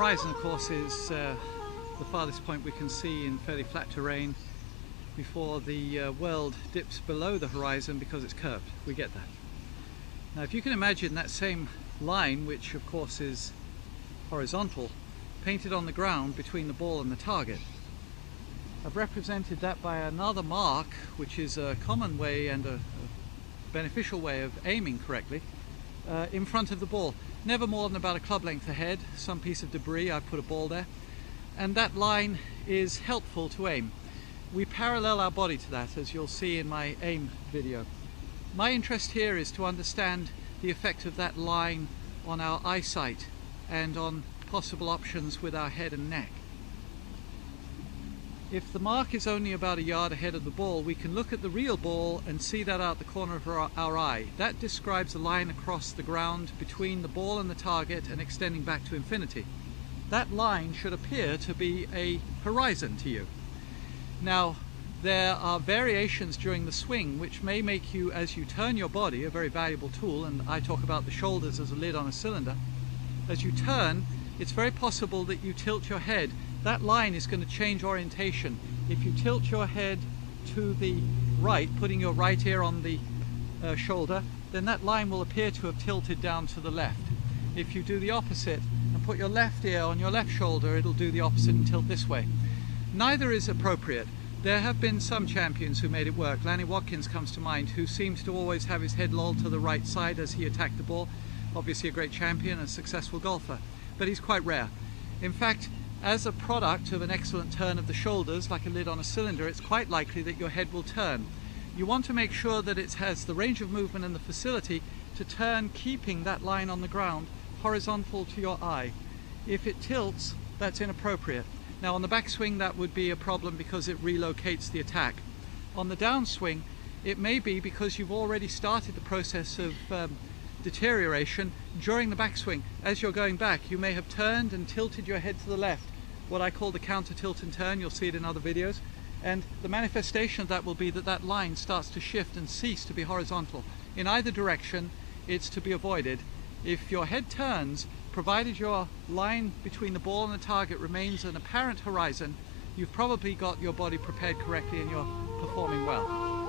horizon, of course, is the farthest point we can see in fairly flat terrain before the world dips below the horizon because it's curved. We get that. Now, if you can imagine that same line, which of course is horizontal, painted on the ground between the ball and the target. I've represented that by another mark, which is a common way and a beneficial way of aiming correctly, in front of the ball. Never more than about a club length ahead, some piece of debris, I've put a ball there, and that line is helpful to aim. We parallel our body to that, as you'll see in my aim video. My interest here is to understand the effect of that line on our eyesight and on possible options with our head and neck. If the mark is only about a yard ahead of the ball, we can look at the real ball and see that out the corner of our eye. That describes a line across the ground between the ball and the target and extending back to infinity. That line should appear to be a horizon to you. Now, there are variations during the swing which may make you, as you turn your body, a very valuable tool, and I talk about the shoulders as a lid on a cylinder. As you turn, it's very possible that you tilt your head. That line is going to change orientation. If you tilt your head to the right, putting your right ear on the shoulder, then that line will appear to have tilted down to the left. If you do the opposite and put your left ear on your left shoulder, it'll do the opposite and tilt this way. Neither is appropriate. There have been some champions who made it work. Lanny Watkins comes to mind, who seemed to always have his head lolled to the right side as he attacked the ball. Obviously a great champion and a successful golfer, but he's quite rare. In fact, as a product of an excellent turn of the shoulders, like a lid on a cylinder, it's quite likely that your head will turn. You want to make sure that it has the range of movement and the facility to turn, keeping that line on the ground horizontal to your eye. If it tilts, that's inappropriate. Now, on the backswing, that would be a problem because it relocates the attack. On the downswing, it may be because you've already started the process of deterioration during the backswing. As you're going back, you may have turned and tilted your head to the left, what I call the counter tilt and turn. You'll see it in other videos, and the manifestation of that will be that that line starts to shift and cease to be horizontal. In either direction, it's to be avoided. If your head turns, provided your line between the ball and the target remains an apparent horizon, you've probably got your body prepared correctly and you're performing well.